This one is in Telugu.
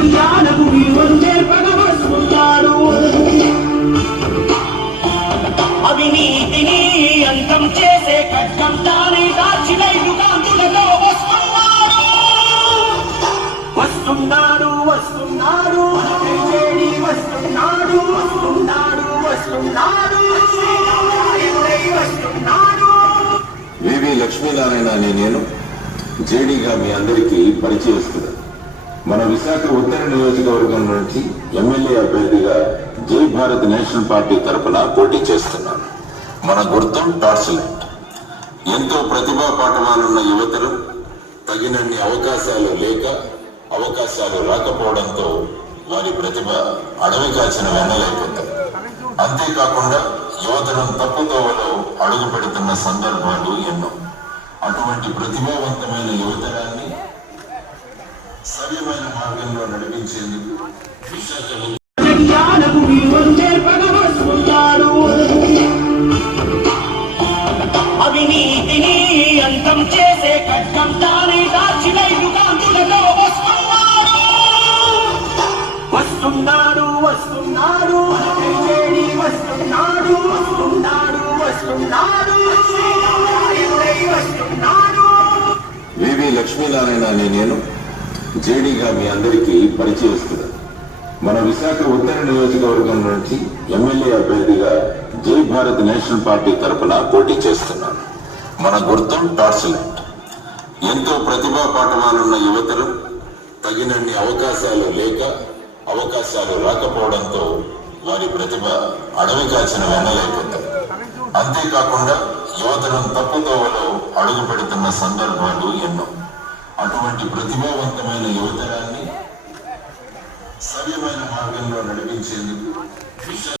జగియాలకు విలువలు నేర్పగా వస్తున్నాడు. అవినీతిని అంతం చేసే ఖడ్గం తానే దాచిన యుగాంతులతో వస్తున్నాడు. వస్తున్నాడు వస్తున్నాడు జేడీ వస్తున్నాడు వస్తున్నాడు వస్తున్నాడు వస్తున్నాడు. వివి లక్ష్మీనారాయణ అనే నేను జేడీగా మీ అందరికీ పరిచయిస్తున్నాను. మన విశాఖ ఉత్తర నియోజకవర్గం నుంచి ఎమ్మెల్యే అభ్యర్థిగా జై భారత్ నేషనల్ పార్టీ తరఫున పోటీ చేస్తున్నాను. మన గుర్తం టార్చ్ లైట్. ఎంతో ప్రతిభా పాఠవాలున్న యువతలు తగినన్ని అవకాశాలు లేక అవకాశాలు రాకపోవడంతో వారి ప్రతిభ అడవి కాచిన వెన్నలైపోతాయి. అంతేకాకుండా యువతరం తప్పుదోవలో అడుగు పెడుతున్న సందర్భాలు ఎన్నో. అటువంటి ప్రతిభావంతమైన యువతరాన్ని సవ్యమైన మార్గంలో నడిపించేందుకు జగియాలకు విలువలు నేర్పగా వస్తున్నాడు. అవినీతిని అంతం చేసే ఖడ్గం తానే దాచిన యుగాంతులతో వస్తున్నాడు. వస్తున్నాడు వస్తున్నాడు జేడీ వస్తున్నాడు వస్తున్నాడు వస్తున్నాడు వస్తున్నాడు. వివి లక్ష్మీనారాయణ అనే నేను జేడీగా మీ అందరికీ పరిచయిస్తున్నాను. మన విశాఖ ఉత్తర నియోజకవర్గం నుంచి ఎమ్మెల్యే అభ్యర్థిగా జై భారత్ నేషనల్ పార్టీ తరఫున పోటీ చేస్తున్నాను. మన గుర్తం టార్చ్ లైట్. ఎంతో ప్రతిభా పాఠవాలున్న యువతలు తగినన్ని అవకాశాలు లేక అవకాశాలు రాకపోవడంతో వారి ప్రతిభ అడవి కాచిన వెన్నలైపోతాయి. అంతేకాకుండా యువతరం తప్పుదోవలో అడుగు పెడుతున్న సందర్భాలు ఎన్నో. అటువంటి ప్రతిభావంతమైన యువతరాన్ని సవ్యమైన మార్గంలో నడిపించేందుకు